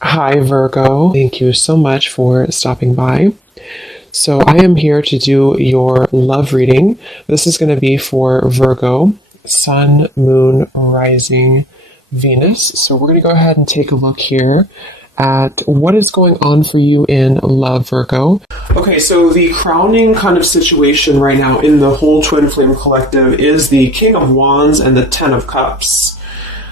Hi, Virgo. Thank you so much for stopping by. So, I am here to do your love reading. This is going to be for Virgo, Sun, Moon, Rising, Venus. So, we're going to go ahead and take a look here at what is going on for you in love, Virgo. Okay, so the crowning kind of situation right now in the whole Twin Flame Collective is the King of Wands and the Ten of Cups.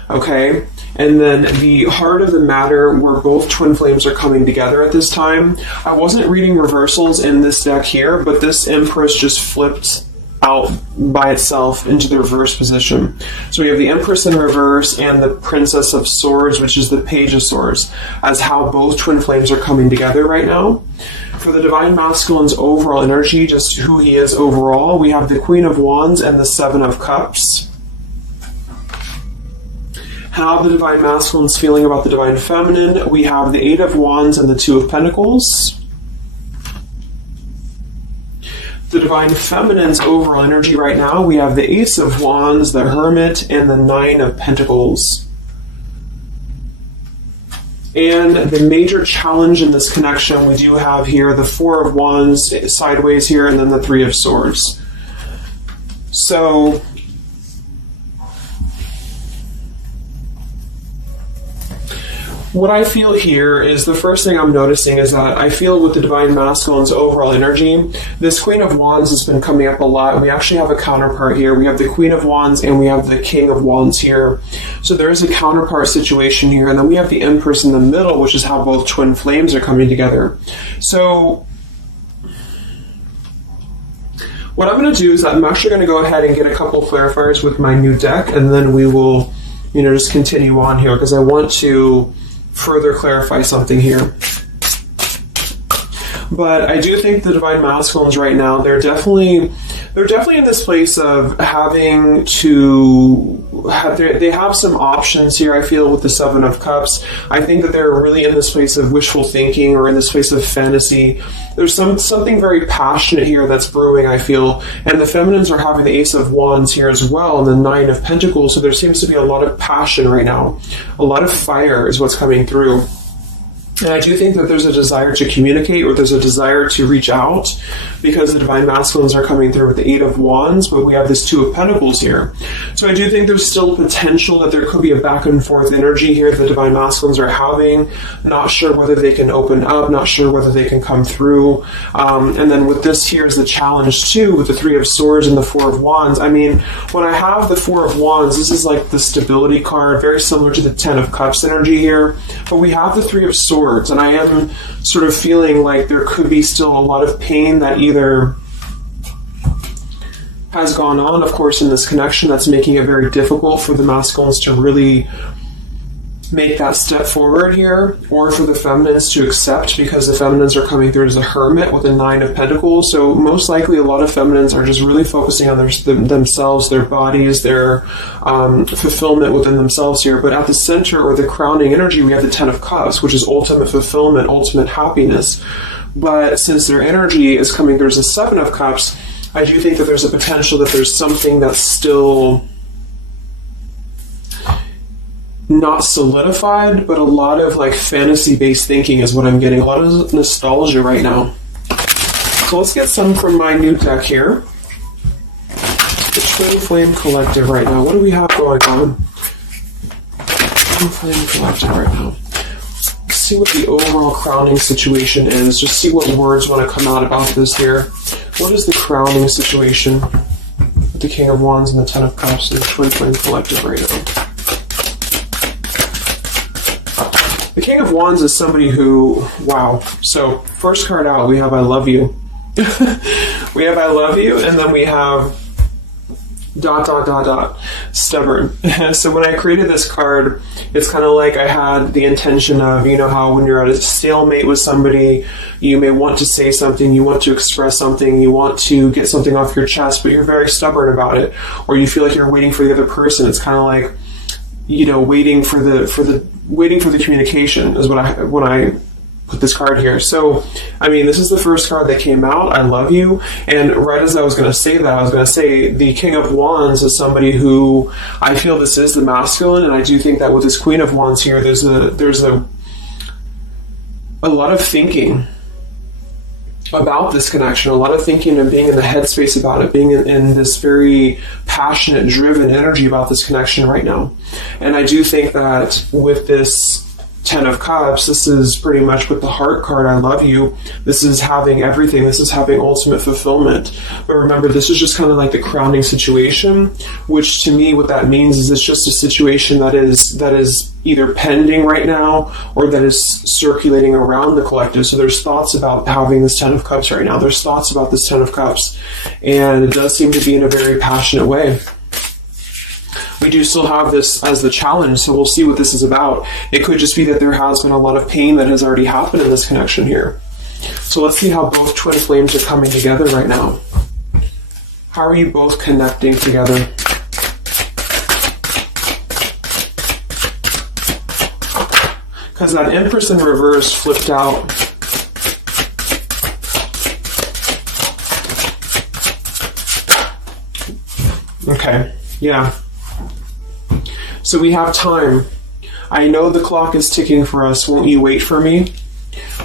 Okay? And then the heart of the matter where both twin flames are coming together at this time. I wasn't reading reversals in this deck here, but this Empress just flipped out by itself into the reverse position. So we have the Empress in reverse and the Princess of Swords, which is the Page of Swords, as how both twin flames are coming together right now. For the Divine Masculine's overall energy, just who he is overall, we have the Queen of Wands and the Seven of Cups. How the Divine Masculine's feeling about the Divine Feminine, we have the Eight of Wands and the Two of Pentacles. The Divine Feminine's overall energy right now, we have the Ace of Wands, the Hermit, and the Nine of Pentacles. And the major challenge in this connection, we do have here the Four of Wands sideways here, and then the Three of Swords. So what I feel here is the first thing I'm noticing is that I feel with the Divine Masculine's overall energy, this Queen of Wands has been coming up a lot. We actually have a counterpart here. We have the Queen of Wands and we have the King of Wands here. So there is a counterpart situation here. And then we have the Empress in the middle, which is how both twin flames are coming together. So what I'm going to do is I'm actually going to go ahead and get a couple clarifiers with my new deck, and then we will, just continue on here because I want to further clarify something here. But I do think the Divine Masculines right now, they're definitely in this place of having to have, they have some options here, I feel, with the Seven of Cups. I think that they're really in this place of wishful thinking or in this place of fantasy. There's something very passionate here that's brewing, I feel. And the Feminines are having the Ace of Wands here as well and the Nine of Pentacles. So there seems to be a lot of passion right now. A lot of fire is what's coming through. And I do think that there's a desire to communicate or there's a desire to reach out because the Divine Masculines are coming through with the Eight of Wands, but we have this Two of Pentacles here. So I do think there's still potential that there could be a back and forth energy here the Divine Masculines are having. Not sure whether they can open up, not sure whether they can come through. And then with this here is the challenge too with the Three of Swords and the Four of Wands. I mean, when I have the Four of Wands, this is like the stability card, very similar to the Ten of Cups energy here. But we have the Three of Swords. And I am sort of feeling like there could be still a lot of pain that either has gone on, of course, in this connection that's making it very difficult for the masculines to really make that step forward here, or for the feminines to accept because the feminines are coming through as a Hermit with a Nine of Pentacles. So most likely a lot of feminines are just really focusing on themselves, their bodies, their fulfillment within themselves here. But at the center or the crowning energy, we have the Ten of Cups, which is ultimate fulfillment, ultimate happiness. But since their energy is coming through as a Seven of Cups, I do think that there's a potential that there's something that's still not solidified, but a lot of like fantasy-based thinking is what I'm getting. A lot of nostalgia right now. So let's get some from my new deck here. The Twin Flame Collective right now. What do we have going on? Twin Flame Collective right now. Let's see what the overall crowning situation is. Just see what words want to come out about this here. What is the crowning situation with the King of Wands and the Ten of Cups and the Twin Flame Collective right now? The King of Wands is somebody who, wow. So first card out, we have I love you. We have I love you, and then we have ... stubborn. So when I created this card, it's kind of like I had the intention of, how when you're at a stalemate with somebody, you may want to say something, you want to express something, you want to get something off your chest, but you're very stubborn about it, or you feel like you're waiting for the other person. It's kind of like, waiting for the communication is when I put this card here. So, I mean, this is the first card that came out, I love you, and right as I was going to say that, I was going to say the King of Wands is somebody who I feel this is the masculine, and I do think that with this Queen of Wands here, there's a a lot of thinking about this connection, a lot of thinking and being in the headspace about it, being in this very passionate, driven energy about this connection right now. And I do think that with this Ten of Cups, this is pretty much with the heart card, I love you. This is having everything. This is having ultimate fulfillment. But remember, this is just kind of like the crowning situation, which to me, what that means is it's just a situation that is either pending right now or that is circulating around the collective. So there's thoughts about having this Ten of Cups right now. There's thoughts about this Ten of Cups. And it does seem to be in a very passionate way. We do still have this as the challenge, so we'll see what this is about. It could just be that there has been a lot of pain that has already happened in this connection here. So let's see how both twin flames are coming together right now. How are you both connecting together? Because that Empress in reverse flipped out. Okay, yeah. So we have time. I know the clock is ticking for us. Won't you wait for me?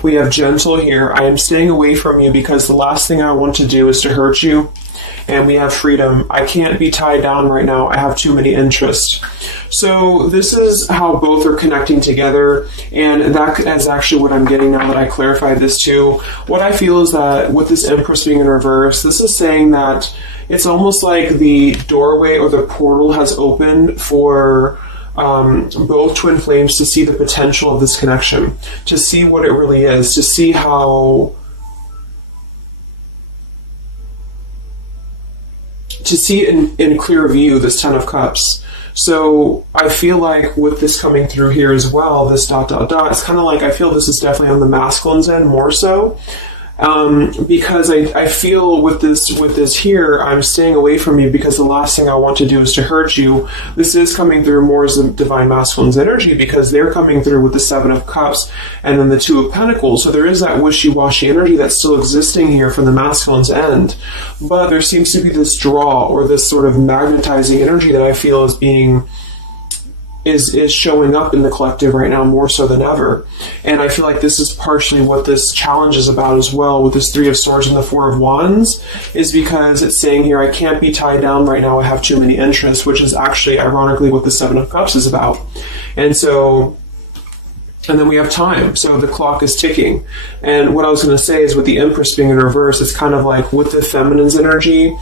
We have gentle here. I am staying away from you because the last thing I want to do is to hurt you. And we have freedom. I can't be tied down right now. I have too many interests. So this is how both are connecting together. And that is actually what I'm getting now that I clarified this too. What I feel is that with this Empress being in reverse, this is saying that it's almost like the doorway or the portal has opened for both twin flames to see the potential of this connection, to see what it really is, to see how, to see it in clear view, this Ten of Cups. So I feel like with this coming through here as well, this ... it's kind of like, I feel this is definitely on the masculine's end more so. Because I feel with this here, I'm staying away from you because the last thing I want to do is to hurt you. This is coming through more as the divine masculine's energy because they're coming through with the Seven of Cups and then the Two of Pentacles. So there is that wishy-washy energy that's still existing here from the masculine's end. But there seems to be this draw or this sort of magnetizing energy that I feel is being is showing up in the collective right now more so than ever. And I feel like this is partially what this challenge is about as well with this Three of Swords and the Four of Wands, is because it's saying here, I can't be tied down right now, I have too many interests, which is actually ironically what the Seven of Cups is about. And so, and then we have time, so the clock is ticking. And what I was going to say is with the Empress being in reverse, it's kind of like with the feminine's energy,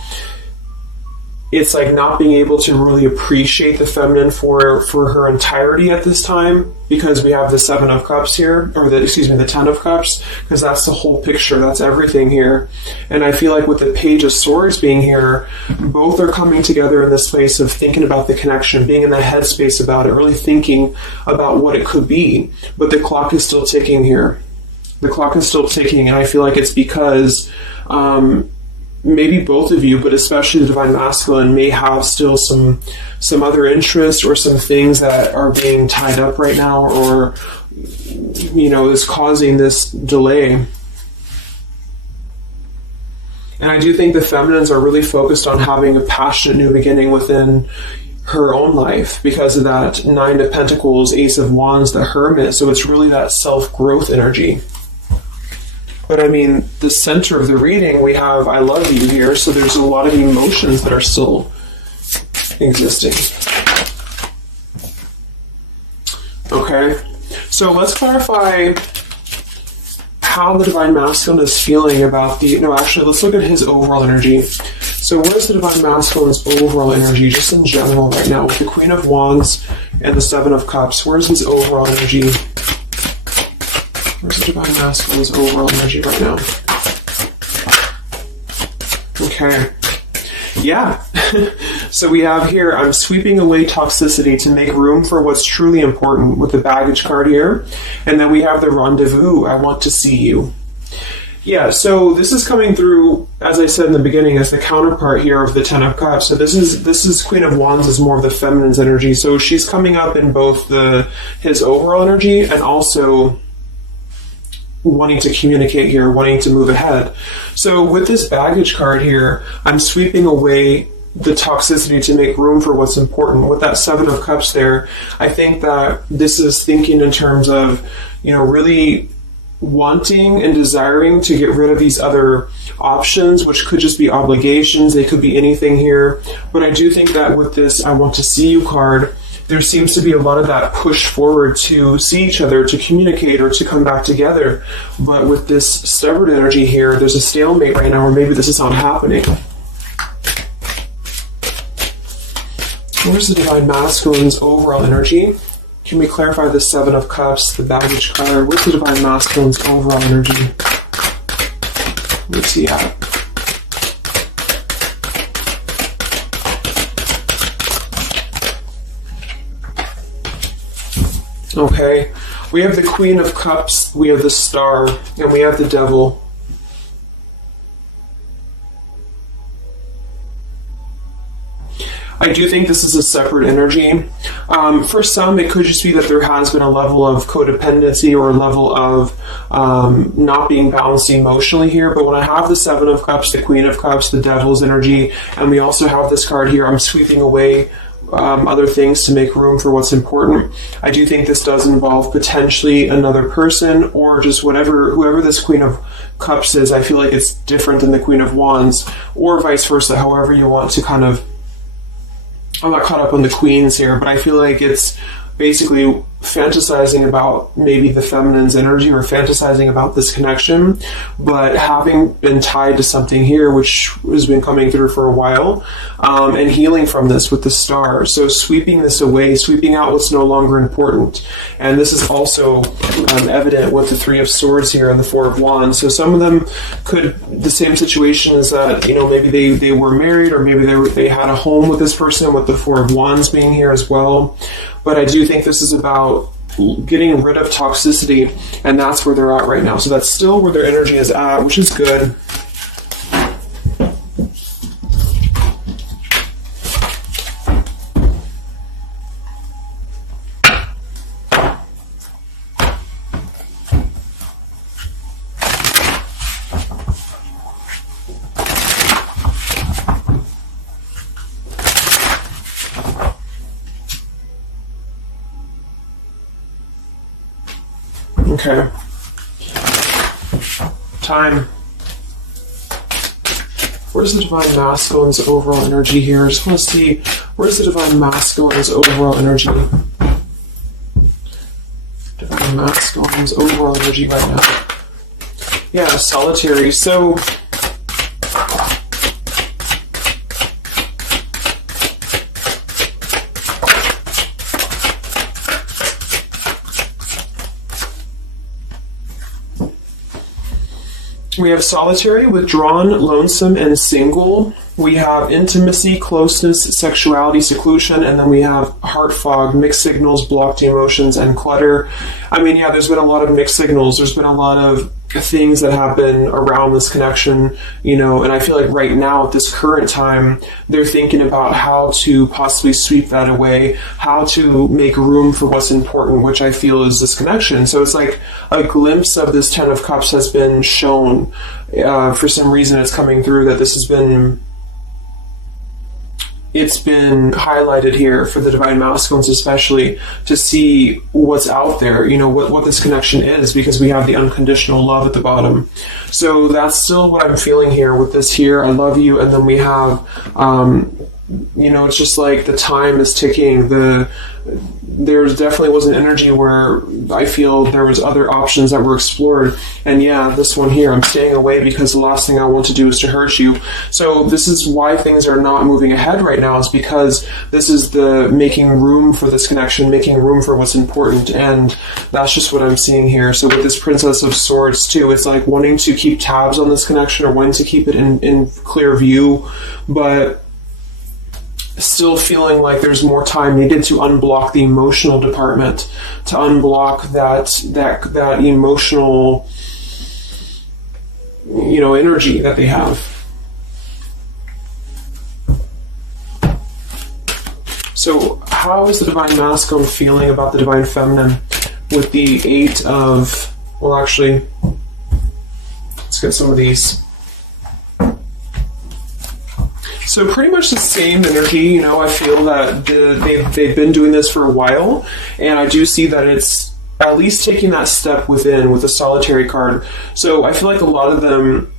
it's like not being able to really appreciate the feminine for her entirety at this time, because we have the Seven of Cups here, or the Ten of Cups, because that's the whole picture, that's everything here. And I feel like with the Page of Swords being here, both are coming together in this place of thinking about the connection, being in the headspace about it, really thinking about what it could be. But the clock is still ticking here. The clock is still ticking, and I feel like it's because maybe both of you, but especially the Divine Masculine, may have still some other interest or some things that are being tied up right now, or is causing this delay. And I do think the feminines are really focused on having a passionate new beginning within her own life because of that Nine of Pentacles, Ace of Wands, the Hermit. So it's really that self-growth energy. But I mean, the center of the reading, we have I love you here, so there's a lot of emotions that are still existing. Okay, so let's clarify how the Divine Masculine is feeling about let's look at his overall energy. So what is the Divine Masculine's overall energy, just in general right now, with the Queen of Wands and the Seven of Cups? Where's his overall energy? Where's the Divine Masculine's overall energy right now? Okay. Yeah. So we have here, I'm sweeping away toxicity to make room for what's truly important, with the Baggage card here. And then we have the Rendezvous, I want to see you. Yeah, so this is coming through, as I said in the beginning, as the counterpart here of the Ten of Cups. So this is Queen of Wands is more of the feminine's energy. So she's coming up in both his overall energy and also wanting to communicate here, wanting to move ahead. So with this Baggage card here, I'm sweeping away the toxicity to make room for what's important. With that Seven of Cups there, I think that this is thinking in terms of, really wanting and desiring to get rid of these other options, which could just be obligations. They could be anything here. But I do think that with this I want to see you card, there seems to be a lot of that push forward to see each other, to communicate, or to come back together. But with this stubborn energy here, there's a stalemate right now, or maybe this is not happening. Where's the Divine Masculine's overall energy? Can we clarify the Seven of Cups, the baggage card? Where's the Divine Masculine's overall energy? Where's he at? Okay, we have the Queen of Cups, we have the Star, and we have the Devil. I do think this is a separate energy. For some, it could just be that there has been a level of codependency or a level of not being balanced emotionally here. But when I have the Seven of Cups, the Queen of Cups, the Devil's energy, and we also have this card here, I'm sweeping away other things to make room for what's important. I do think this does involve potentially another person, or just whoever this Queen of Cups is. I feel like it's different than the Queen of Wands, or vice versa, however you want to kind of. I'm not caught up on the queens here, but I feel like it's basically fantasizing about maybe the feminine's energy, or fantasizing about this connection, but having been tied to something here which has been coming through for a while, and healing from this with the Star. So sweeping this away, sweeping out what's no longer important. And this is also evident with the Three of Swords here and the Four of Wands. So some of them could, the same situation is that, maybe they were married, or maybe they had a home with this person, with the Four of Wands being here as well. But I do think this is about getting rid of toxicity, and that's where they're at right now. So that's still where their energy is at, which is good. Okay. Time. Where's the Divine Masculine's overall energy here? I just want to see, where's the Divine Masculine's overall energy? Divine Masculine's overall energy right now. Yeah, Solitary. So we have Solitary, Withdrawn, Lonesome, and Single. We have Intimacy, Closeness, Sexuality, Seclusion, and then we have Heart Fog, Mixed Signals, Blocked Emotions, and Clutter. I mean, yeah, there's been a lot of mixed signals. There's been a lot of things that happen around this connection, and I feel like right now at this current time, they're thinking about how to possibly sweep that away, how to make room for what's important, which I feel is this connection. So it's like a glimpse of this Ten of Cups has been shown. For some reason it's coming through that this has been highlighted here for the Divine Masculines, especially to see what's out there, what this connection is, because we have the unconditional love at the bottom. So that's still what I'm feeling here with this here. I love you. And then we have, it's just like the time is ticking. There definitely was an energy where I feel there was other options that were explored. And yeah, this one here, I'm staying away because the last thing I want to do is to hurt you. So this is why things are not moving ahead right now, is because this is the making room for this connection, making room for what's important. And that's just what I'm seeing here. So with this Princess of Swords too, it's like wanting to keep tabs on this connection, or wanting to keep it in clear view, but still feeling like there's more time needed to unblock the emotional department, to unblock that emotional, energy that they have. So how is the Divine Masculine feeling about the Divine Feminine with the Eight of, well, actually, let's get some of these. So pretty much the same energy, I feel that they've been doing this for a while, and I do see that it's at least taking that step within with the solitary card. So I feel like a lot of them,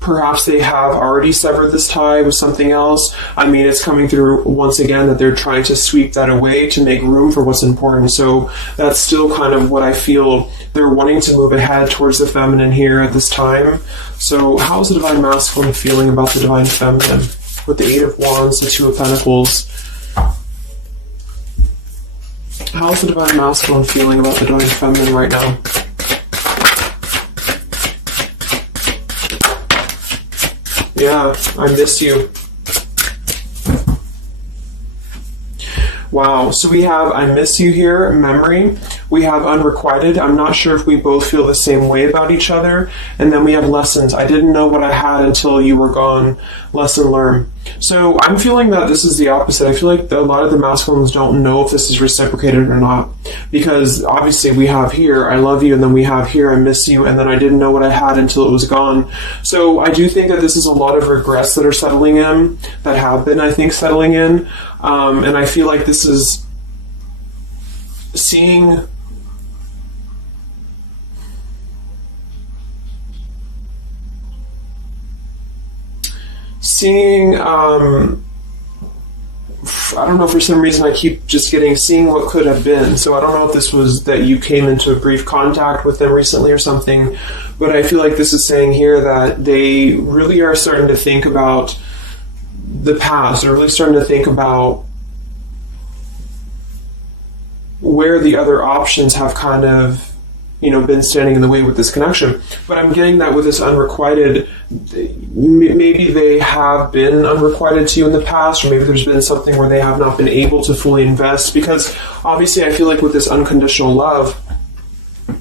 perhaps they have already severed this tie with something else. I mean, it's coming through once again that they're trying to sweep that away to make room for what's important. So that's still kind of what I feel. They're wanting to move ahead towards the feminine here at this time. So how's the Divine Masculine feeling about the Divine Feminine? With the Eight of Wands, the Two of Pentacles. How's the Divine Masculine feeling about the Divine Feminine right now? Yeah, I miss you. Wow, so we have I miss you here, memory. We have unrequited. I'm not sure if we both feel the same way about each other. And then we have lessons. I didn't know what I had until you were gone. Lesson learned. So I'm feeling that this is the opposite. I feel like a lot of the masculines don't know if this is reciprocated or not. Because obviously we have here, I love you, and then we have here, I miss you, and then I didn't know what I had until it was gone. So I do think that this is a lot of regrets that are settling in, that have been, I think, settling in. And I feel like this is seeing I don't know, for some reason I keep just seeing what could have been. So I don't know if this was that you came into a brief contact with them recently or something, but I feel like this is saying here that they really are starting to think about the past. They're really starting to think about where the other options have kind of, been standing in the way with this connection. But I'm getting that with this unrequited, maybe they have been unrequited to you in the past, or maybe there's been something where they have not been able to fully invest, because obviously I feel like with this unconditional love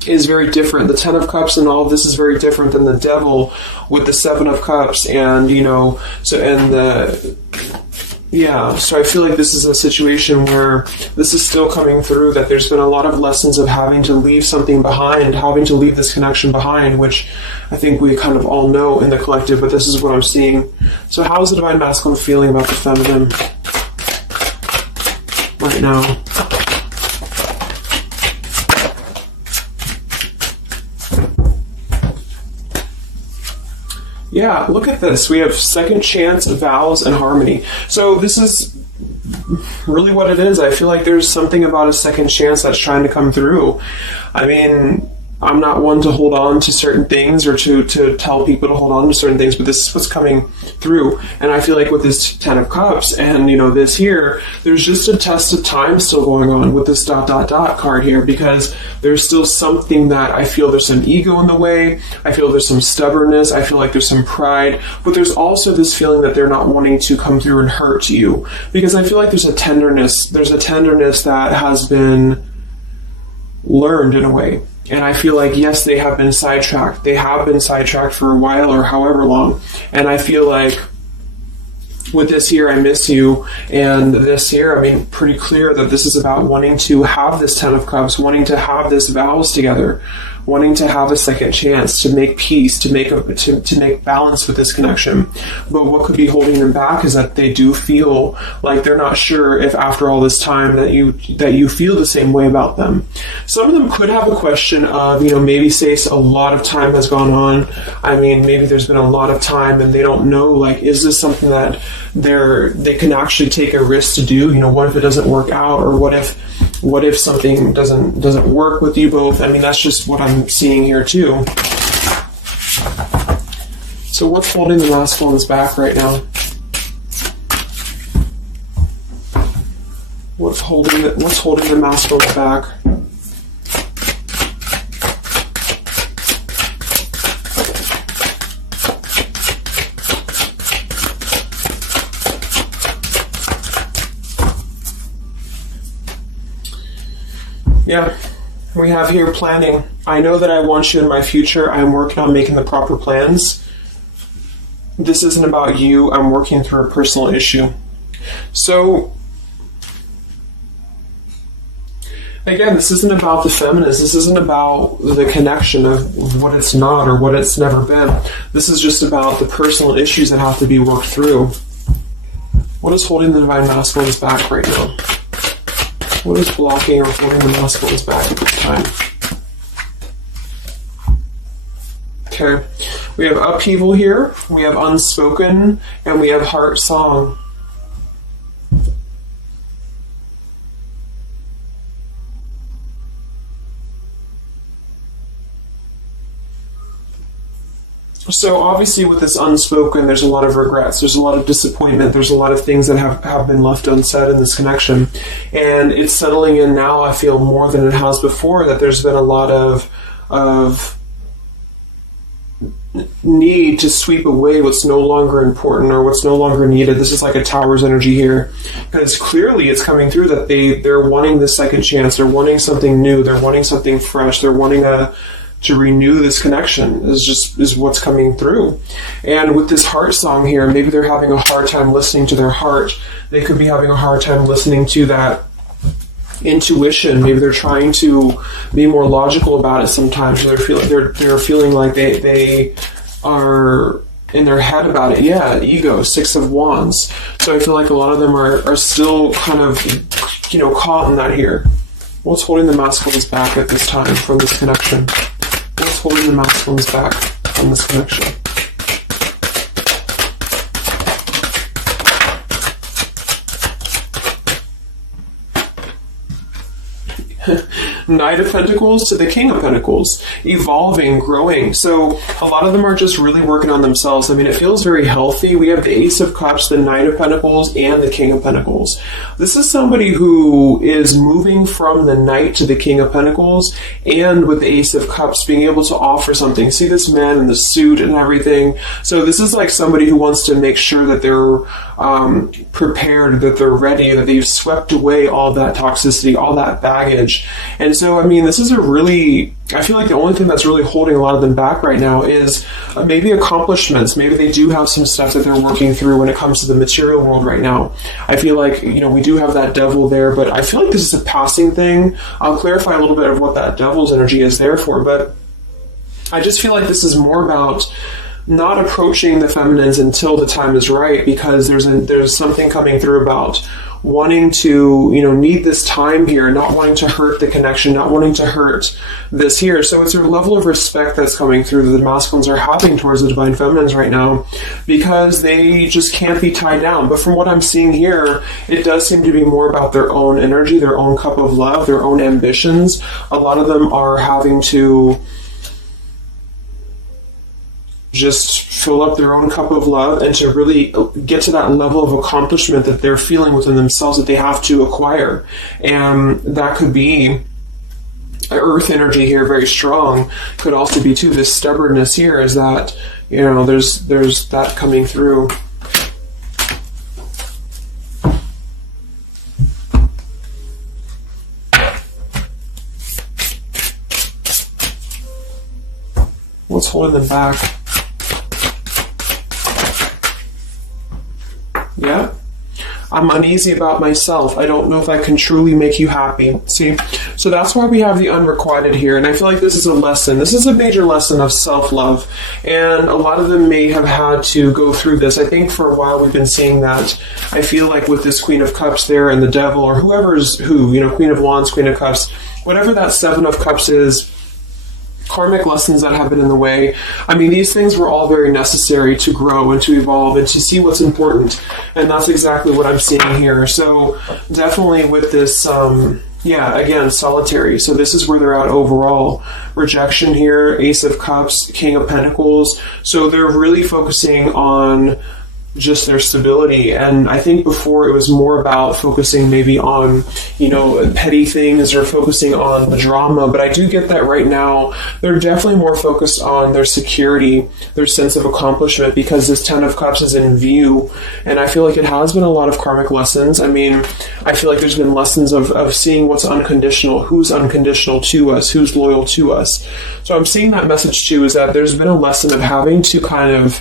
is very different. The Ten of Cups and all of this is very different than the Devil with the Seven of Cups, and so I feel like this is a situation where this is still coming through, that there's been a lot of lessons of having to leave something behind, having to leave this connection behind, which I think we kind of all know in the collective, but this is what I'm seeing. So how is the Divine Masculine feeling about the feminine right now? Yeah, look at this. We have second chance, vows, and harmony. So this is really what it is. I feel like there's something about a second chance that's trying to come through. I mean, I'm not one to hold on to certain things or to tell people to hold on to certain things, but this is what's coming through. And I feel like with this Ten of Cups and, this here, there's just a test of time still going on with this ... card here, because there's still something that I feel there's some ego in the way. I feel there's some stubbornness. I feel like there's some pride, but there's also this feeling that they're not wanting to come through and hurt you, because I feel like there's a tenderness that has been learned in a way. And I feel like, yes, they have been sidetracked. They have been sidetracked for a while or however long. And I feel like with this here, I miss you, and this here, pretty clear that this is about wanting to have this Ten of Cups, wanting to have this vows together, wanting to have a second chance to make peace, to make balance with this connection. But what could be holding them back is that they do feel like they're not sure if after all this time that you feel the same way about them. Some of them could have a question of, maybe say a lot of time has gone on. Maybe there's been a lot of time and they don't know, is this something that they can actually take a risk to do? What if it doesn't work out, or what if something doesn't work with you both? That's just what I'm seeing here too. So what's holding the masculines back right now? What's holding the masculines back? Yeah, we have here planning. I know that I want you in my future. I'm working on making the proper plans. This isn't about you. I'm working through a personal issue. So, again, this isn't about the feminist. This isn't about the connection of what it's not or what it's never been. This is just about the personal issues that have to be worked through. What is holding the Divine Masculines back right now? What is blocking or holding the masculines back at this time? Okay, we have upheaval here, we have unspoken, and we have heart song. So obviously with this unspoken, there's a lot of regrets, there's a lot of disappointment, there's a lot of things that have been left unsaid in this connection. And it's settling in now, I feel, more than it has before, that there's been a lot of need to sweep away what's no longer important or what's no longer needed. This is like a tower's energy here, because clearly it's coming through that they're wanting the second chance, they're wanting something new, they're wanting something fresh, they're wanting to renew this connection is what's coming through. And with this heart song here, maybe they're having a hard time listening to their heart. They could be having a hard time listening to that intuition. Maybe they're trying to be more logical about it sometimes. They're feeling like they are in their head about it. Yeah, ego, 6 of Wands. So I feel like a lot of them are still kind of, caught in that here. What's holding the masculines back at this time from this connection? What's holding the masculines back from this connection? Knight of Pentacles to the King of Pentacles, evolving, growing. So a lot of them are just really working on themselves. I mean, it feels very healthy. We have the Ace of Cups, the Knight of Pentacles, and the King of Pentacles. This is somebody who is moving from the Knight to the King of Pentacles, and with the Ace of Cups, being able to offer something. See this man in the suit and everything. So this is like somebody who wants to make sure that they're prepared, that they're ready, that they've swept away all that toxicity, all that baggage. And so, I mean, this is I feel like the only thing that's really holding a lot of them back right now is maybe accomplishments. Maybe they do have some stuff that they're working through when it comes to the material world right now. I feel like, we do have that devil there, but I feel like this is a passing thing. I'll clarify a little bit of what that devil's energy is there for, but I just feel like this is more about not approaching the feminines until the time is right, because there's something coming through about wanting to, need this time here, not wanting to hurt the connection, not wanting to hurt this here. So it's a level of respect that's coming through that the masculines are having towards the divine feminines right now, because they just can't be tied down. But from what I'm seeing here, it does seem to be more about their own energy, their own cup of love, their own ambitions. A lot of them are having to just fill up their own cup of love and to really get to that level of accomplishment that they're feeling within themselves that they have to acquire. And that could be earth energy here, very strong. Could also be too this stubbornness here, is that there's that coming through. What's holding them back? Yeah, I'm uneasy about myself. I don't know if I can truly make you happy. See, so that's why we have the unrequited here. And I feel like this is a lesson. This is a major lesson of self-love. And a lot of them may have had to go through this. I think for a while we've been seeing that. I feel like with this Queen of Cups there and the Devil, or whoever's who, Queen of Wands, Queen of Cups, whatever that Seven of Cups is, karmic lessons that have been in the way. I mean, these things were all very necessary to grow and to evolve and to see what's important. And that's exactly what I'm seeing here. So definitely with this, again, solitary. So this is where they're at overall. Rejection here, Ace of Cups, King of Pentacles. So they're really focusing on just their stability. And I think before it was more about focusing maybe on, petty things or focusing on the drama. But I do get that right now they're definitely more focused on their security, their sense of accomplishment, because this Ten of Cups is in view. And I feel like it has been a lot of karmic lessons. I mean, I feel like there's been lessons of seeing what's unconditional, who's unconditional to us, who's loyal to us. So I'm seeing that message too, is that there's been a lesson of having to kind of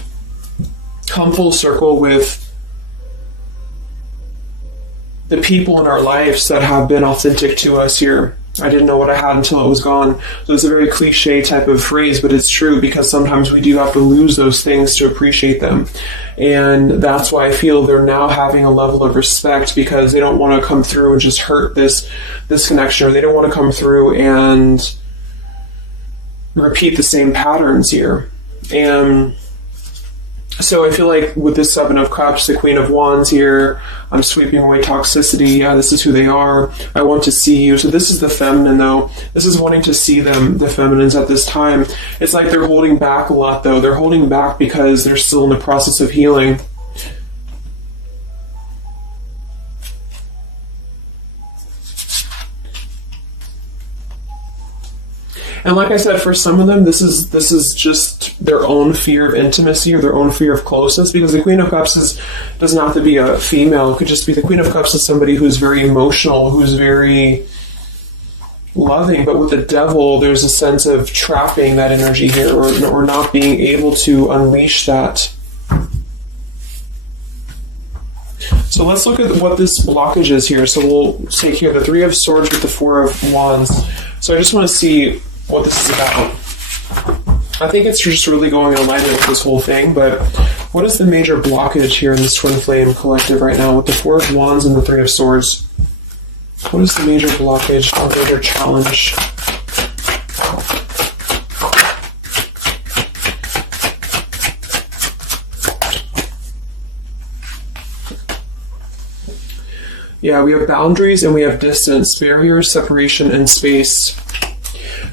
come full circle with the people in our lives that have been authentic to us here. I didn't know what I had until it was gone. So it's a very cliche type of phrase, but it's true, because sometimes we do have to lose those things to appreciate them. And that's why I feel they're now having a level of respect, because they don't want to come through and just hurt this connection, or they don't want to come through and repeat the same patterns here. And so I feel like with this Seven of Cups, the Queen of Wands here, I'm sweeping away toxicity. Yeah, this is who they are. I want to see you. So this is the feminine, though. This is wanting to see them, the feminines at this time. It's like they're holding back a lot, though. They're holding back because they're still in the process of healing. And like I said, for some of them, this is just their own fear of intimacy, or their own fear of closeness, because the Queen of Cups doesn't have to be a female. It could just be the Queen of Cups is somebody who's very emotional, who's very loving. But with the Devil, there's a sense of trapping that energy here, or not being able to unleash that. So let's look at what this blockage is here. So we'll take here the Three of Swords with the Four of Wands. So I just want to see what this is about. I think it's just really going in alignment with this whole thing, but what is the major blockage here in this Twin Flame collective right now with the Four of Wands and the Three of Swords? What is the major blockage or major challenge? Yeah, we have boundaries and we have distance, barriers, separation, and space.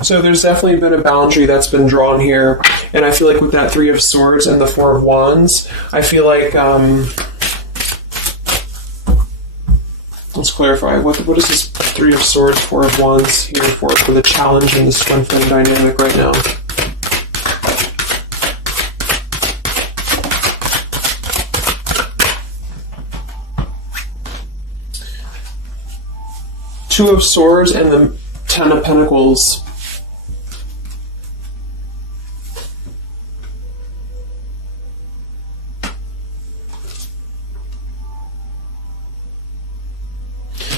So there's definitely been a boundary that's been drawn here. And I feel like with that Three of Swords and the Four of Wands, I feel like, let's clarify, what is this Three of Swords, Four of Wands here for the challenge in this Twin Flame dynamic right now? Two of Swords and the Ten of Pentacles.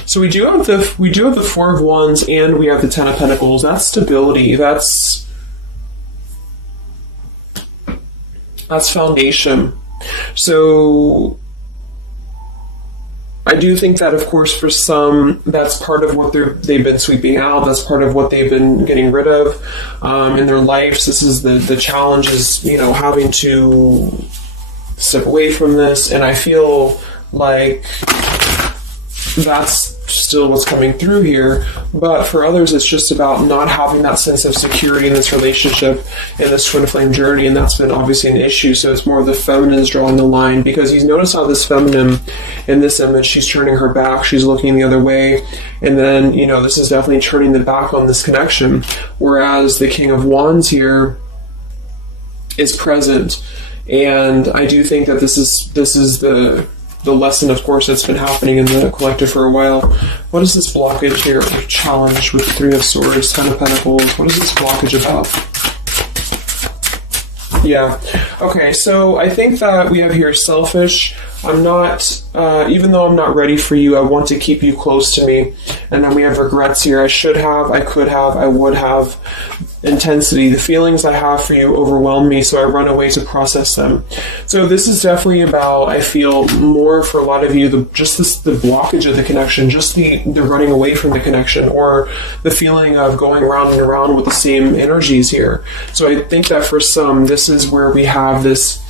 So we do have the Four of Wands and we have the Ten of Pentacles. That's stability. That's foundation. So I do think that, of course, for some, that's part of what they've been sweeping out. That's part of what they've been getting rid of in their lives. This is the challenge is, having to step away from this. And I feel like that's still what's coming through here. But for others, it's just about not having that sense of security in this relationship, in this Twin Flame journey, and that's been obviously an issue. So it's more of the feminines drawing the line, because you notice how this feminine in this image, she's turning her back, she's looking the other way, and then, this is definitely turning the back on this connection, whereas the King of Wands here is present. And I do think that this is the lesson, of course, that's been happening in the collective for a while. What is this blockage here, or challenge with Three of Swords, Ten of Pentacles? What is this blockage about? Yeah. Okay, so I think that we have here selfish. I'm not, even though I'm not ready for you, I want to keep you close to me. And then we have regrets here. I should have, I could have, I would have. Intensity. The feelings I have for you overwhelm me, so I run away to process them. So this is definitely about, I feel, more for a lot of you, the blockage of the connection, just the running away from the connection, or the feeling of going around and around with the same energies here. So I think that for some, this is where we have this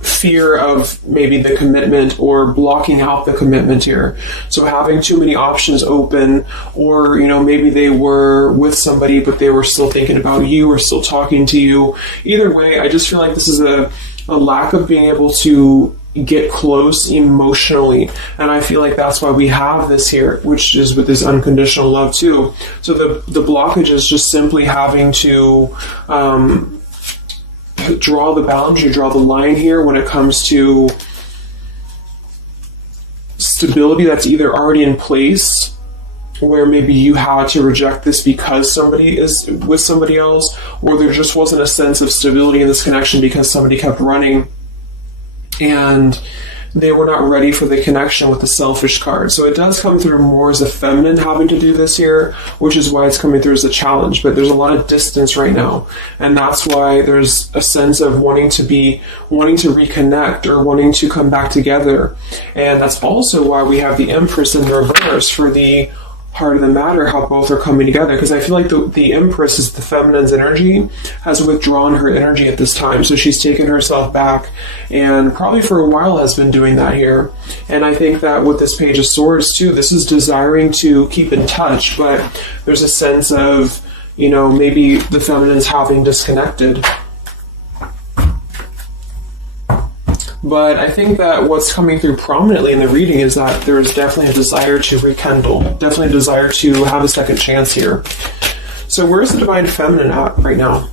fear of maybe the commitment, or blocking out the commitment here. So having too many options open, or maybe they were with somebody but they were still thinking about you or still talking to you. Either way, I just feel like this is a lack of being able to get close emotionally, and I feel like that's why we have this here, which is with this unconditional love too. So the blockage is just simply having to draw the boundary, draw the line here when it comes to stability that's either already in place, where maybe you had to reject this because somebody is with somebody else, or there just wasn't a sense of stability in this connection because somebody kept running. And they were not ready for the connection with the selfish card. So it does come through more as a feminine having to do this here, which is why it's coming through as a challenge. But there's a lot of distance right now. And that's why there's a sense of wanting to reconnect or wanting to come back together. And that's also why we have the Empress in reverse for the heart of the matter, how both are coming together, because I feel like the Empress is the feminine's energy, has withdrawn her energy at this time. So she's taken herself back, and probably for a while has been doing that here. And I think that with this Page of Swords too, this is desiring to keep in touch, but there's a sense of, maybe the feminine's having disconnected. But I think that what's coming through prominently in the reading is that there is definitely a desire to rekindle, definitely a desire to have a second chance here. So where's the Divine Feminine at right now?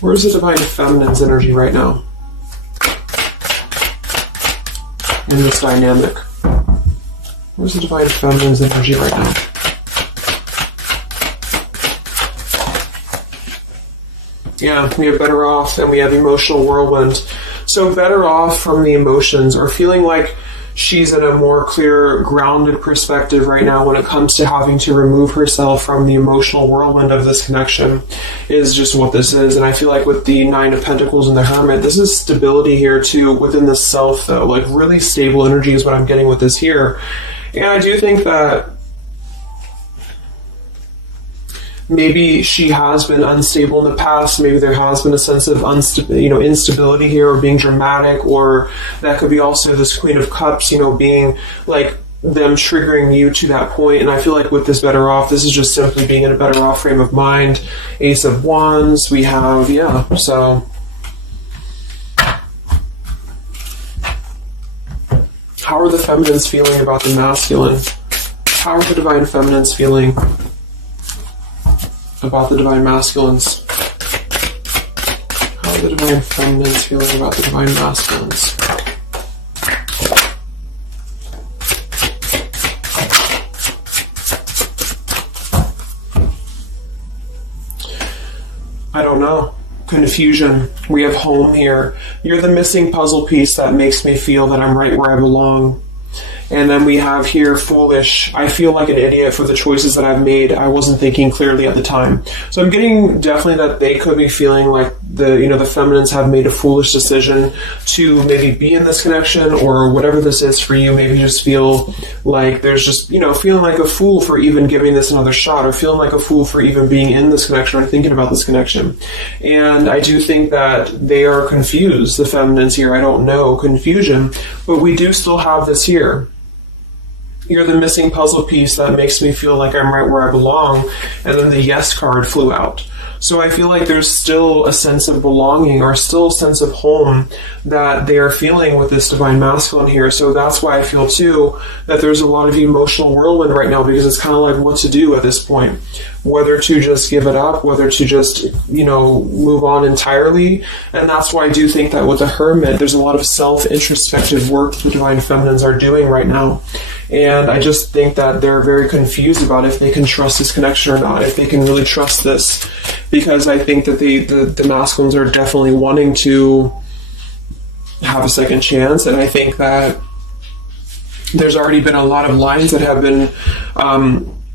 Where's the Divine Feminine's energy right now in this dynamic? Where's the Divine Feminine's energy right now? Yeah, we have Better Off and we have Emotional Whirlwind. So Better Off from the emotions, or feeling like she's in a more clear, grounded perspective right now when it comes to having to remove herself from the emotional whirlwind of this connection, is just what this is. And I feel like with the Nine of Pentacles and the Hermit, this is stability here too within the self though. Like really stable energy is what I'm getting with this here. And I do think that maybe she has been unstable in the past. Maybe there has been a sense of instability here, or being dramatic, or that could be also this Queen of Cups, being like them triggering you to that point. And I feel like with this Better Off, this is just simply being in a better off frame of mind. Ace of Wands, we have, so how are the feminines feeling about the masculine? How are the Divine Feminines feeling about the Divine Masculines? How are the Divine Feminines feeling about the Divine Masculines? I don't know. Confusion. We have Home here. You're the missing puzzle piece that makes me feel that I'm right where I belong. And then we have here Foolish. I feel like an idiot for the choices that I've made. I wasn't thinking clearly at the time. So I'm getting definitely that they could be feeling like the feminines have made a foolish decision to maybe be in this connection, or whatever this is for you. Maybe just feel like there's just, feeling like a fool for even giving this another shot, or feeling like a fool for even being in this connection or thinking about this connection. And I do think that they are confused, the feminines here. I don't know, confusion, but we do still have this here. You're the missing puzzle piece that makes me feel like I'm right where I belong. And then the Yes card flew out. So I feel like there's still a sense of belonging, or still a sense of home that they are feeling with this Divine Masculine here. So that's why I feel too that there's a lot of emotional whirlwind right now, because it's kind of like what to do at this point. Whether to just give it up, whether to just, move on entirely. And that's why I do think that with the Hermit, there's a lot of self-introspective work the Divine Feminines are doing right now. And I just think that they're very confused about if they can trust this connection or not, if they can really trust this. Because I think that the masculines are definitely wanting to have a second chance. And I think that there's already been a lot of lines that have been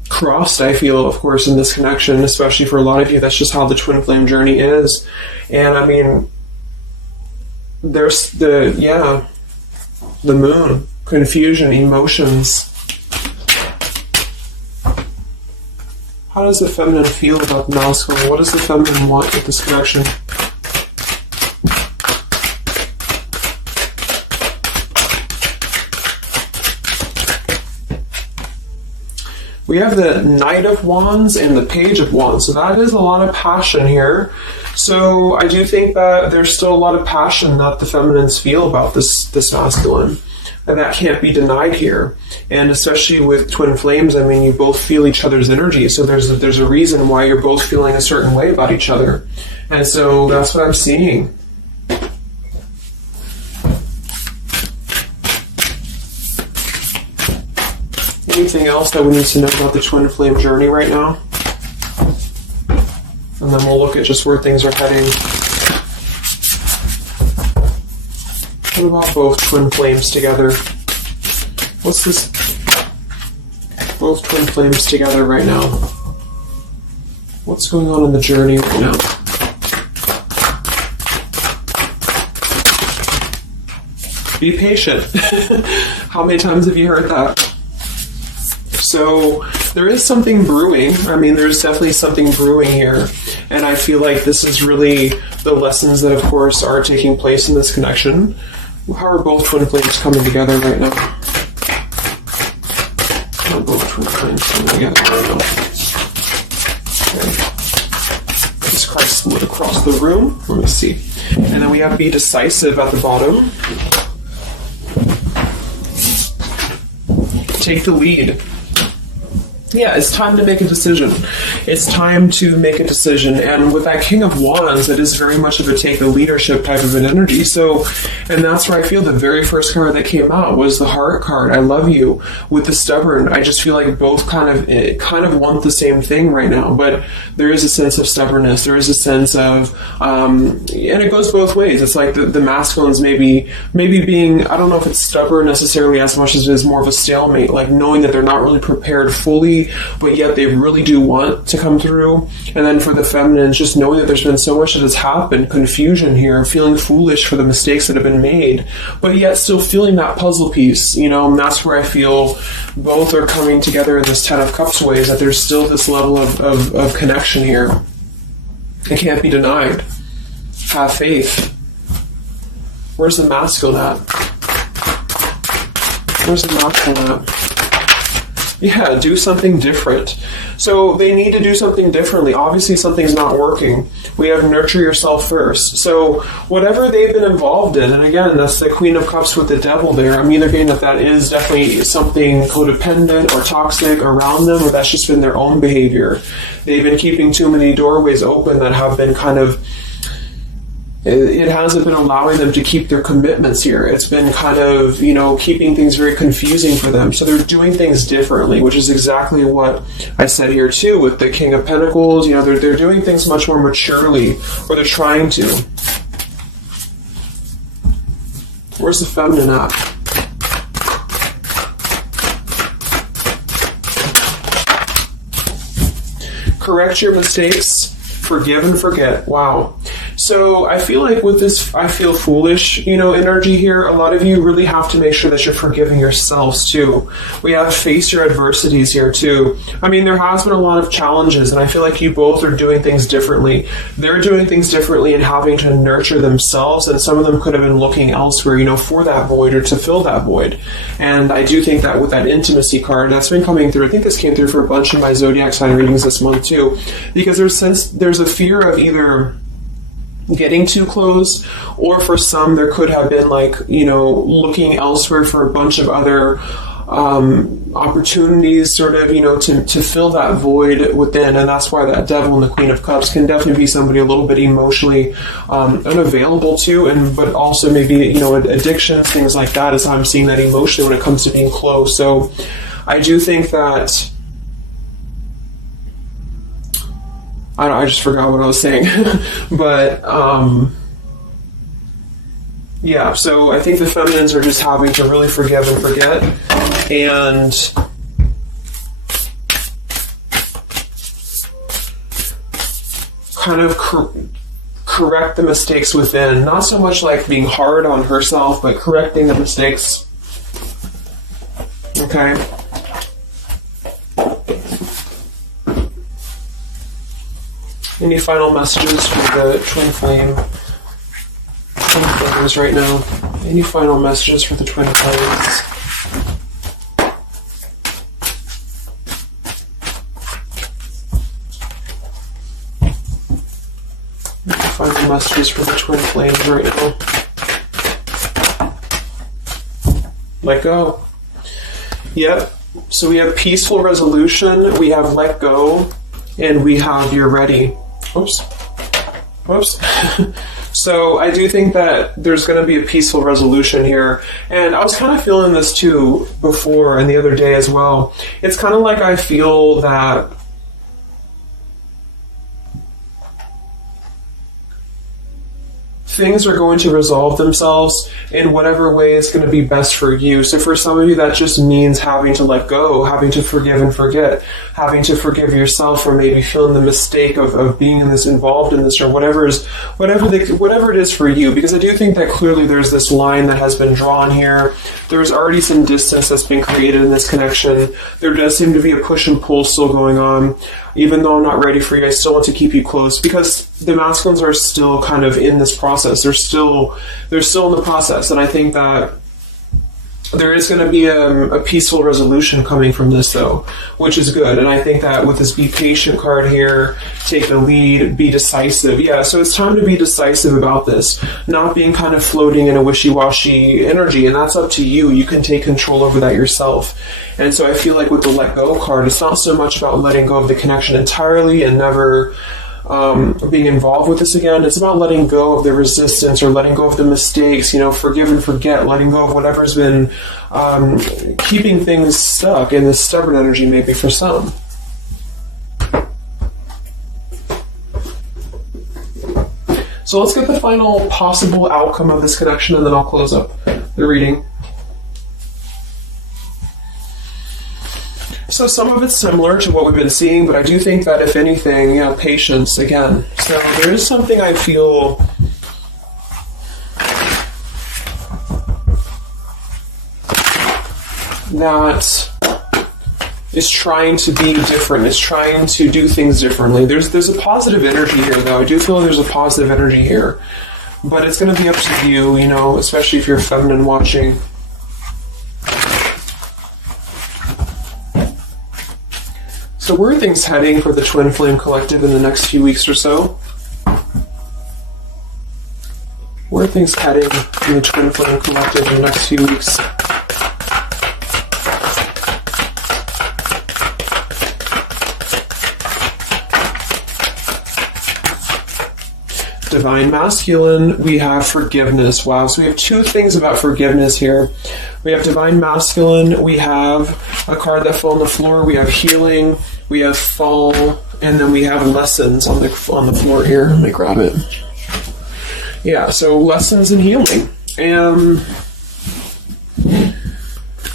crossed, I feel, of course, in this connection, especially for a lot of you. That's just how the twin flame journey is. And I mean, there's the Moon, confusion, emotions. How does the feminine feel about the masculine? What does the feminine want with this connection? We have the Knight of Wands and the Page of Wands. So that is a lot of passion here. So I do think that there's still a lot of passion that the feminines feel about this masculine. And that can't be denied here. And especially with twin flames, I mean, you both feel each other's energy. So there's a reason why you're both feeling a certain way about each other. And so that's what I'm seeing. Anything else that we need to know about the twin flame journey right now? And then we'll look at just where things are heading. What about both twin flames together? What's this? Both twin flames together right now. What's going on in the journey right now? Be patient. How many times have you heard that? So there is something brewing. I mean, there's definitely something brewing here. And I feel like this is really the lessons that, of course, are taking place in this connection. How are both twin flames coming together right now? How are both twin flames coming together right now? Okay. This card split across the room. Let me see. And then we have Be Decisive at the bottom. Take the lead. Yeah, it's time to make a decision. It's time to make a decision. And with that King of Wands, it is very much of a take the leadership type of an energy. So, and that's where I feel the very first card that came out was the Heart card. I love you. With the Stubborn, I just feel like both kind of want the same thing right now. But there is a sense of stubbornness. There is a sense of, and it goes both ways. It's like the masculines maybe being, I don't know if it's stubborn necessarily as much as it is more of a stalemate, like knowing that they're not really prepared fully, but yet they really do want to come through. And then for the feminines, just knowing that there's been so much that has happened, confusion here, feeling foolish for the mistakes that have been made, but yet still feeling that puzzle piece, you know. And that's where I feel both are coming together in this Ten of Cups ways, that there's still this level of connection here. It can't be denied. Have faith. Where's the masculine at? Where's the masculine at? Yeah, do something different. So they need to do something differently. Obviously, something's not working. We have nurture yourself first. So whatever they've been involved in, and again, that's the Queen of Cups with the Devil there. I'm either getting that is definitely something codependent or toxic around them, or that's just been their own behavior. They've been keeping too many doorways open that have been kind of, it hasn't been allowing them to keep their commitments here. It's been kind of, keeping things very confusing for them. So they're doing things differently, which is exactly what I said here too with the King of Pentacles. They're doing things much more maturely, or they're trying to. Where's the feminine at? Correct your mistakes, forgive and forget. Wow. So I feel like with this, I feel foolish, energy here. A lot of you really have to make sure that you're forgiving yourselves too. We have face your adversities here too. I mean, there has been a lot of challenges, and I feel like you both are doing things differently. They're doing things differently and having to nurture themselves, and some of them could have been looking elsewhere, for that void or to fill that void. And I do think that with that intimacy card that's been coming through, I think this came through for a bunch of my zodiac sign readings this month too, because there's a fear of either getting too close, or for some there could have been looking elsewhere for a bunch of other opportunities sort of to fill that void within. And that's why that Devil and the Queen of Cups can definitely be somebody a little bit emotionally unavailable to, but also maybe addictions, things like that, is how I'm seeing that emotionally when it comes to being close. So I do think that I just forgot what I was saying. But, yeah, so I think the feminines are just having to really forgive and forget. And kind of correct the mistakes within. Not so much like being hard on herself, but correcting the mistakes. Okay? Any final messages for the twin flames right now? Any final messages for the twin flames? Any final messages for the twin flames right now? Let go. Yep. So we have peaceful resolution, we have let go, and we have you're ready. Whoops. So I do think that there's going to be a peaceful resolution here. And I was kind of feeling this too before and the other day as well. It's kind of like I feel that things are going to resolve themselves in whatever way is going to be best for you. So for some of you, that just means having to let go, having to forgive and forget, having to forgive yourself for maybe feeling the mistake of being in this, involved in this, or whatever it is for you. Because I do think that clearly there's this line that has been drawn here. There's already some distance that's been created in this connection. There does seem to be a push and pull still going on. Even though I'm not ready for you, I still want to keep you close, because the masculines are still kind of in this process. They're still in the process. And I think that there is going to be a peaceful resolution coming from this, though, which is good. And I think that with this be patient card here, take the lead, be decisive. Yeah, so it's time to be decisive about this, not being kind of floating in a wishy-washy energy. And that's up to you. You can take control over that yourself. And so I feel like with the let go card, it's not so much about letting go of the connection entirely and never being involved with this again. It's about letting go of the resistance or letting go of the mistakes, forgive and forget, letting go of whatever's been keeping things stuck in this stubborn energy, maybe for some. So let's get the final possible outcome of this connection, and then I'll close up the reading. So some of it's similar to what we've been seeing, but I do think that if anything, patience again. So there is something I feel that is trying to be different, is trying to do things differently. There's a positive energy here, though. I do feel there's a positive energy here. But it's going to be up to you, especially if you're feminine watching. So where are things heading for the Twin Flame Collective in the next few weeks or so? Where are things heading in the Twin Flame Collective in the next few weeks? Divine Masculine, we have forgiveness. Wow, so we have two things about forgiveness here. We have Divine Masculine, we have a card that fell on the floor, we have healing, we have fall, and then we have lessons on the floor here. Let me grab it. Yeah, so lessons and healing.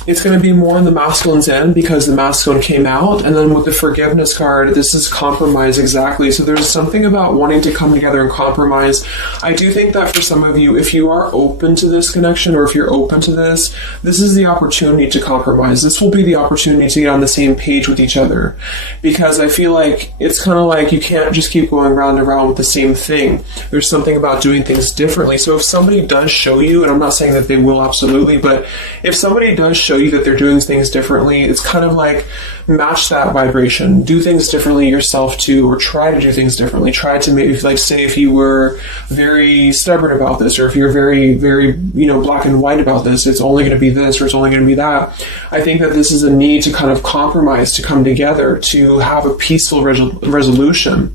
It's going to be more on the masculine's end because the masculine came out. And then with the forgiveness card, this is compromise exactly. So there's something about wanting to come together and compromise. I do think that for some of you, if you are open to this connection or if you're open to this is the opportunity to compromise. This will be the opportunity to get on the same page with each other. Because I feel like it's kind of like you can't just keep going round and round with the same thing. There's something about doing things differently. So if somebody does show you, and I'm not saying that they will absolutely, but if somebody does show you that they're doing things differently, it's kind of like match that vibration, do things differently yourself too, or try to do things differently. Try to maybe, like, say if you were very stubborn about this, or if you're very, very, black and white about this, it's only going to be this or it's only going to be that. I think that this is a need to kind of compromise, to come together, to have a peaceful resolution,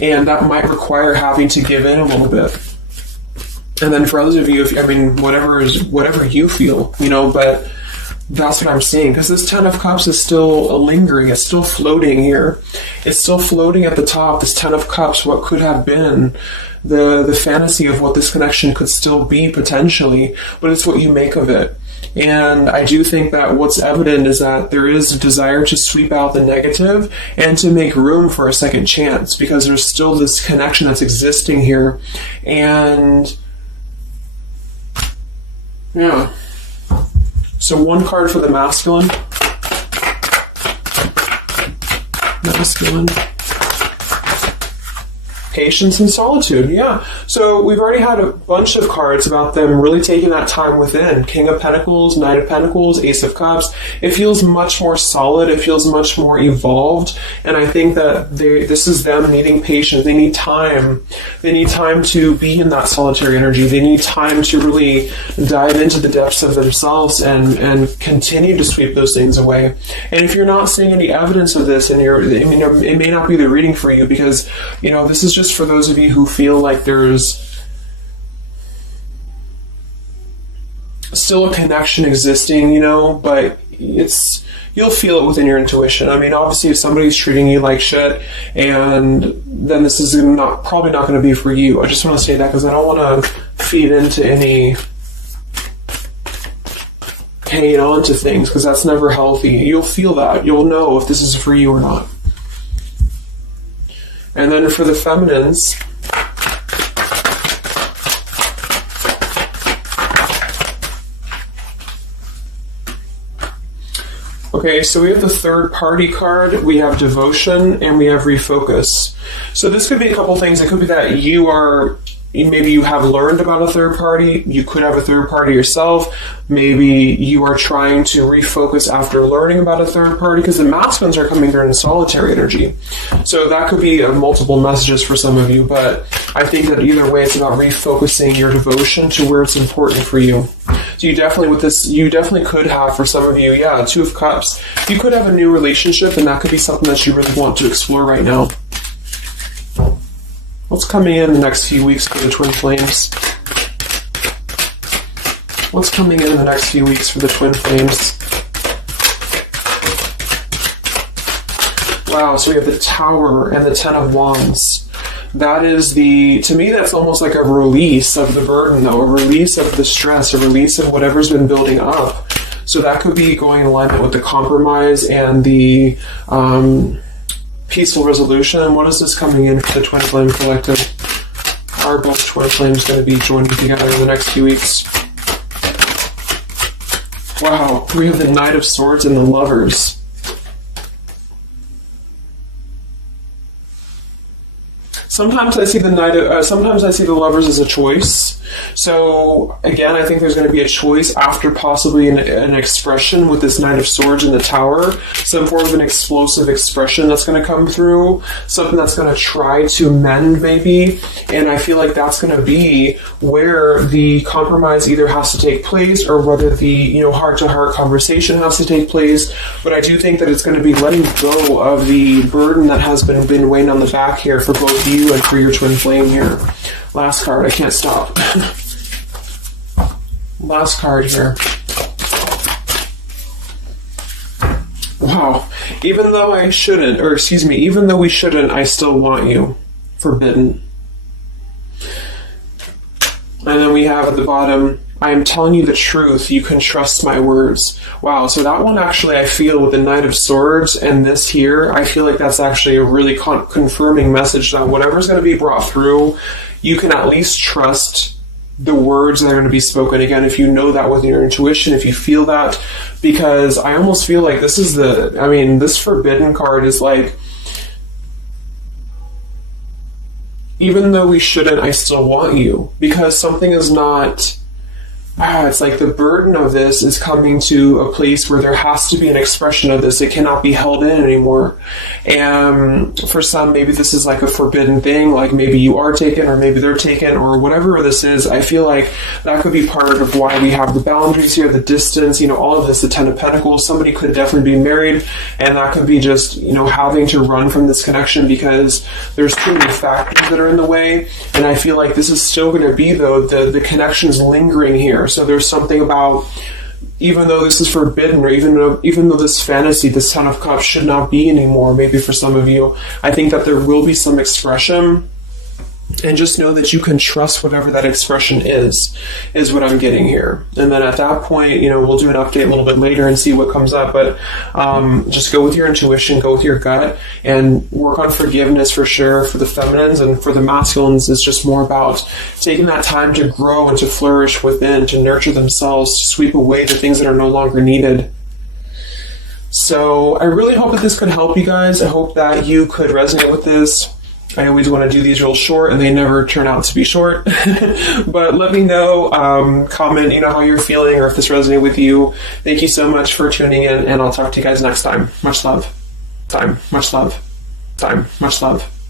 and that might require having to give in a little bit. And then for others of you, whatever you feel, but that's what I'm seeing, because this Ten of Cups is still lingering. It's still floating here. It's still floating at the top, this Ten of Cups, what could have been, the fantasy of what this connection could still be potentially, but it's what you make of it. And I do think that what's evident is that there is a desire to sweep out the negative and to make room for a second chance, because there's still this connection that's existing here. And yeah. So one card for the masculine. Masculine. Patience and solitude, yeah. So we've already had a bunch of cards about them really taking that time within. King of Pentacles, Knight of Pentacles, Ace of Cups. It feels much more solid. It feels much more evolved. And I think that this is them needing patience. They need time. They need time to be in that solitary energy. They need time to really dive into the depths of themselves and continue to sweep those things away. And if you're not seeing any evidence of this, and it may not be the reading for you, because, this is just for those of you who feel like there's still a connection existing, but you'll feel it within your intuition. I mean, obviously, if somebody's treating you like shit, and then this is probably not going to be for you. I just want to say that because I don't want to feed into any hanging on to things, because that's never healthy. You'll feel that. You'll know if this is for you or not. And then for the feminines, okay, so we have the third party card, we have devotion, and we have refocus. So this could be a couple things. It could be that maybe you have learned about a third party. You could have a third party yourself. Maybe you are trying to refocus after learning about a third party, because the masculines are coming through in solitary energy. So that could be multiple messages for some of you, but I think that either way, it's about refocusing your devotion to where it's important for you. So you definitely could have, for some of you, Two of Cups. You could have a new relationship, and that could be something that you really want to explore right now. What's coming in the next few weeks for the twin flames? What's coming in the next few weeks for the twin flames? Wow, so we have the Tower and the Ten of Wands. That is to me, that's almost like a release of the burden, though, a release of the stress, a release of whatever's been building up. So that could be going in alignment with the compromise and the peaceful resolution. What is this coming in for the Twin Flame Collective? Are both Twin Flames going to be joining together in the next few weeks? Wow, we have the Knight of Swords and the Lovers. Sometimes I see the Lovers as a choice. So again, I think there's going to be a choice after possibly an expression with this Knight of Swords in the Tower, some form of an explosive expression that's going to come through, something that's going to try to mend maybe, and I feel like that's going to be where the compromise either has to take place or whether the heart-to-heart conversation has to take place. But I do think that it's going to be letting go of the burden that has been weighing on the back here for both you and for your twin flame here. Last card, I can't stop. Last card here. Wow. Even though we shouldn't, I still want you. Forbidden. And then we have at the bottom, I am telling you the truth, you can trust my words. Wow, so that one actually, I feel with the Knight of Swords and this here, I feel like that's actually a really confirming message that whatever's going to be brought through, you can at least trust the words that are going to be spoken. Again, if you know that with your intuition, if you feel that, because I almost feel like this Forbidden card is like, even though we shouldn't, I still want you. Because something is not... it's like the burden of this is coming to a place where there has to be an expression of this. It cannot be held in anymore. And for some, maybe this is like a forbidden thing, like maybe you are taken or maybe they're taken or whatever this is. I feel like that could be part of why we have the boundaries here, the distance, all of this, the Ten of Pentacles. Somebody could definitely be married, and that could be just, having to run from this connection because there's too many factors that are in the way. And I feel like this is still going to be, though, the connection's lingering here. So there's something about, even though this is forbidden, or even though this fantasy, this Ten of Cups should not be anymore, maybe for some of you, I think that there will be some expression. And just know that you can trust whatever that expression is what I'm getting here. And then at that point, we'll do an update a little bit later and see what comes up. But just go with your intuition, go with your gut, and work on forgiveness for sure for the feminines. And for the masculines, it's just more about taking that time to grow and to flourish within, to nurture themselves, to sweep away the things that are no longer needed. So I really hope that this could help you guys. I hope that you could resonate with this. I always want to do these real short, and they never turn out to be short. But let me know, comment, how you're feeling, or if this resonated with you. Thank you so much for tuning in, and I'll talk to you guys next time. Much love. Much love. Much love.